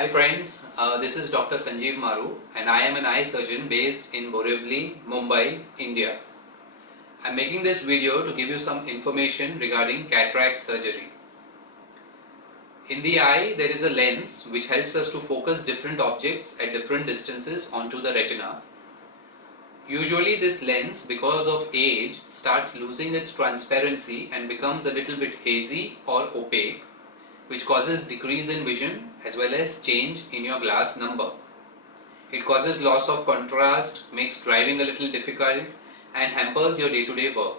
Hi friends, this is Dr. Sanjiv Maru and I am an eye surgeon based in Borivali, Mumbai, India. I am making this video to give you some information regarding cataract surgery. In the eye there is a lens which helps us to focus different objects at different distances onto the retina. Usually this lens, because of age, starts losing its transparency and becomes a little bit hazy or opaque, which causes decrease in vision as well as change in your glass number. It causes loss of contrast, makes driving a little difficult and hampers your day-to-day work.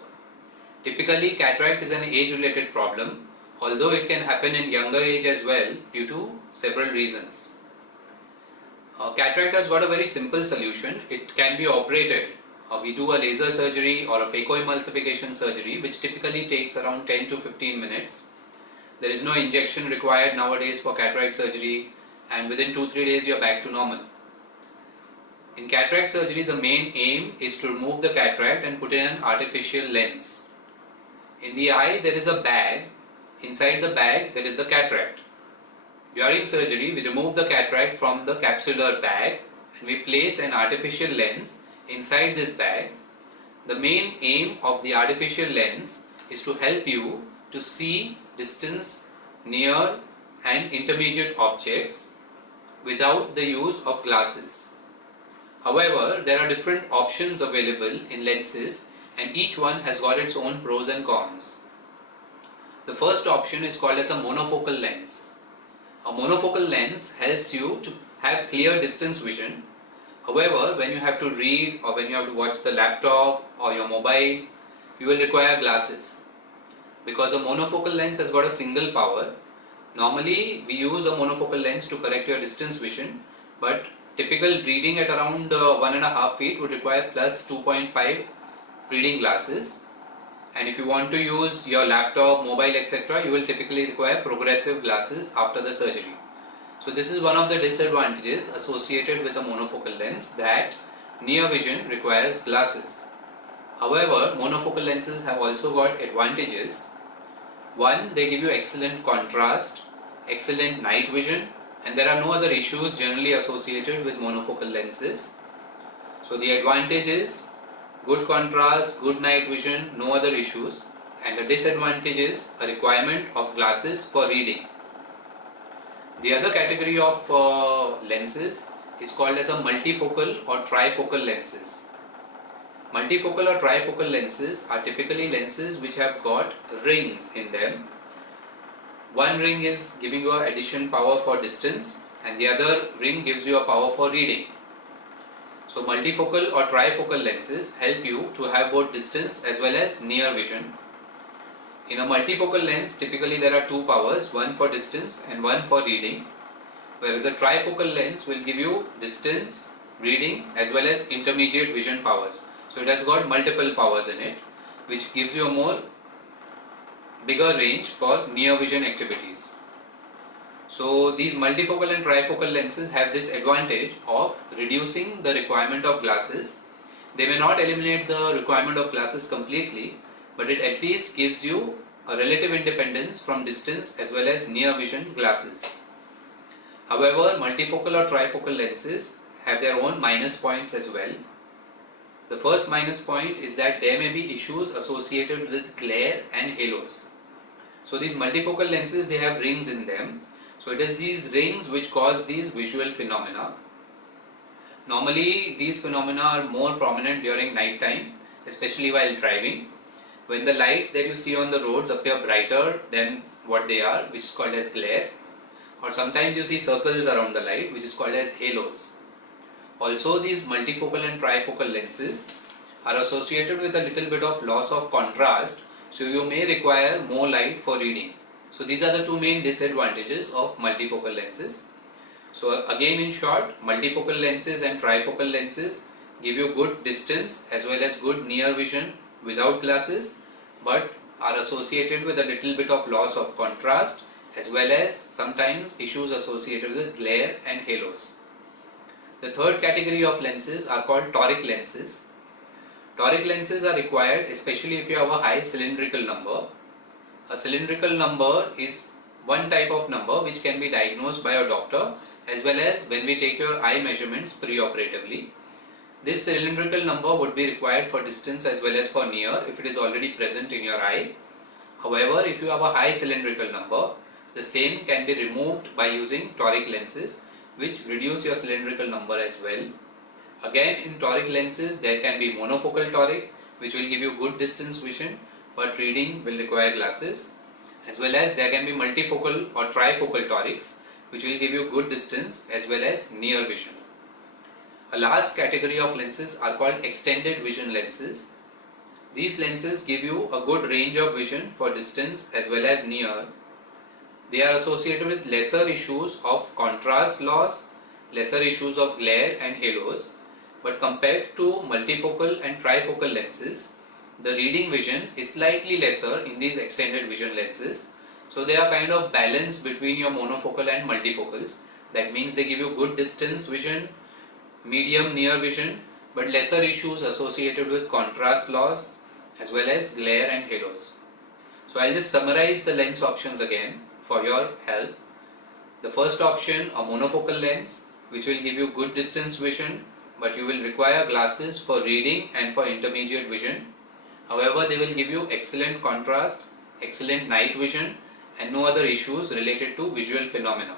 Typically, cataract is an age-related problem, although it can happen in younger age as well due to several reasons. Cataract has got a very simple solution. It can be operated. We do a laser surgery or a phacoemulsification surgery, which typically takes around 10 to 15 minutes. There is no injection required nowadays for cataract surgery, and within 2-3 days you are back to normal. In cataract surgery, the main aim is to remove the cataract and put in an artificial lens. In the eye there is a bag. Inside the bag there is the cataract. During surgery we remove the cataract from the capsular bag and we place an artificial lens inside this bag. The main aim of the artificial lens is to help you to see distance, near and intermediate objects without the use of glasses. However, there are different options available in lenses and each one has got its own pros and cons. The first option is called as a monofocal lens. A monofocal lens helps you to have clear distance vision. However, when you have to read or when you have to watch the laptop or your mobile, you will require glasses. Because a monofocal lens has got a single power. Normally we use a monofocal lens to correct your distance vision, but typical reading at around 1.5 feet would require plus 2.5 reading glasses, and if you want to use your laptop, mobile, etc., you will typically require progressive glasses after the surgery. So this is one of the disadvantages associated with a monofocal lens, that near vision requires glasses. However, monofocal lenses have also got advantages. One, they give you excellent contrast, excellent night vision, and there are no other issues generally associated with monofocal lenses. So the advantage is good contrast, good night vision, no other issues, and the disadvantage is a requirement of glasses for reading. The other category of lenses is called as a multifocal or trifocal lenses. Multifocal or trifocal lenses are typically lenses which have got rings in them. One ring is giving you addition power for distance and the other ring gives you a power for reading. So multifocal or trifocal lenses help you to have both distance as well as near vision. In a multifocal lens, typically there are two powers, one for distance and one for reading, whereas a trifocal lens will give you distance, reading as well as intermediate vision powers. So it has got multiple powers in it, which gives you a more bigger range for near vision activities. So these multifocal and trifocal lenses have this advantage of reducing the requirement of glasses. They may not eliminate the requirement of glasses completely, but it at least gives you a relative independence from distance as well as near vision glasses. However, multifocal or trifocal lenses have their own minus points as well. The first minus point is that there may be issues associated with glare and halos. So these multifocal lenses, they have rings in them. So it is these rings which cause these visual phenomena. Normally these phenomena are more prominent during night time, especially while driving, when the lights that you see on the roads appear brighter than what they are, which is called as glare, or sometimes you see circles around the light, which is called as halos. Also, these multifocal and trifocal lenses are associated with a little bit of loss of contrast, so you may require more light for reading. So these are the two main disadvantages of multifocal lenses. So again, in short, multifocal lenses and trifocal lenses give you good distance as well as good near vision without glasses, but are associated with a little bit of loss of contrast as well as sometimes issues associated with glare and halos. The third category of lenses are called toric lenses. Toric lenses are required especially if you have a high cylindrical number. A cylindrical number is one type of number which can be diagnosed by a doctor as well as when we take your eye measurements preoperatively. This cylindrical number would be required for distance as well as for near if it is already present in your eye. However, if you have a high cylindrical number, the same can be removed by using toric lenses, which reduce your cylindrical number as well. Again, in toric lenses there can be monofocal toric, which will give you good distance vision but reading will require glasses, as well as there can be multifocal or trifocal torics, which will give you good distance as well as near vision. A last category of lenses are called extended vision lenses. These lenses give you a good range of vision for distance as well as near. They are associated with lesser issues of contrast loss, lesser issues of glare and halos, but compared to multifocal and trifocal lenses, the reading vision is slightly lesser in these extended vision lenses. So they are kind of balanced between your monofocal and multifocals. That means they give you good distance vision, medium near vision, but lesser issues associated with contrast loss as well as glare and halos. So I'll just summarize the lens options again for your help. The first option, a monofocal lens, which will give you good distance vision, but you will require glasses for reading and for intermediate vision. However, they will give you excellent contrast, excellent night vision and no other issues related to visual phenomena.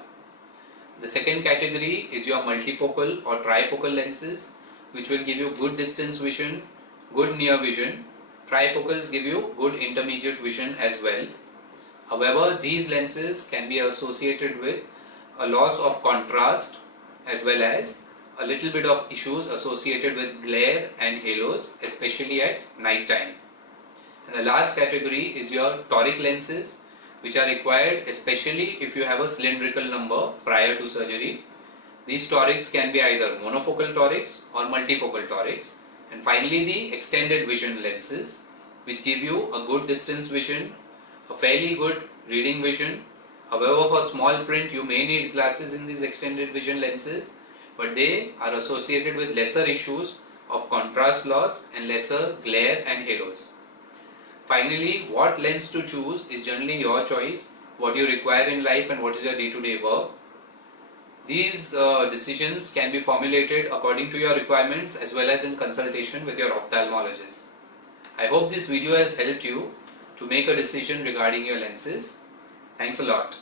The second category is your multifocal or trifocal lenses, which will give you good distance vision, good near vision. Trifocals give you good intermediate vision as well. However, these lenses can be associated with a loss of contrast as well as a little bit of issues associated with glare and halos, especially at night time. And the last category is your toric lenses, which are required especially if you have a cylindrical number prior to surgery. These torics can be either monofocal torics or multifocal torics. And finally, the extended vision lenses, which give you a good distance vision, a fairly good reading vision. However, for small print you may need glasses in these extended vision lenses, but they are associated with lesser issues of contrast loss and lesser glare and halos. Finally, what lens to choose is generally your choice, what you require in life and what is your day-to-day work. These decisions can be formulated according to your requirements as well as in consultation with your ophthalmologist. I hope this video has helped you to make a decision regarding your lenses. Thanks a lot.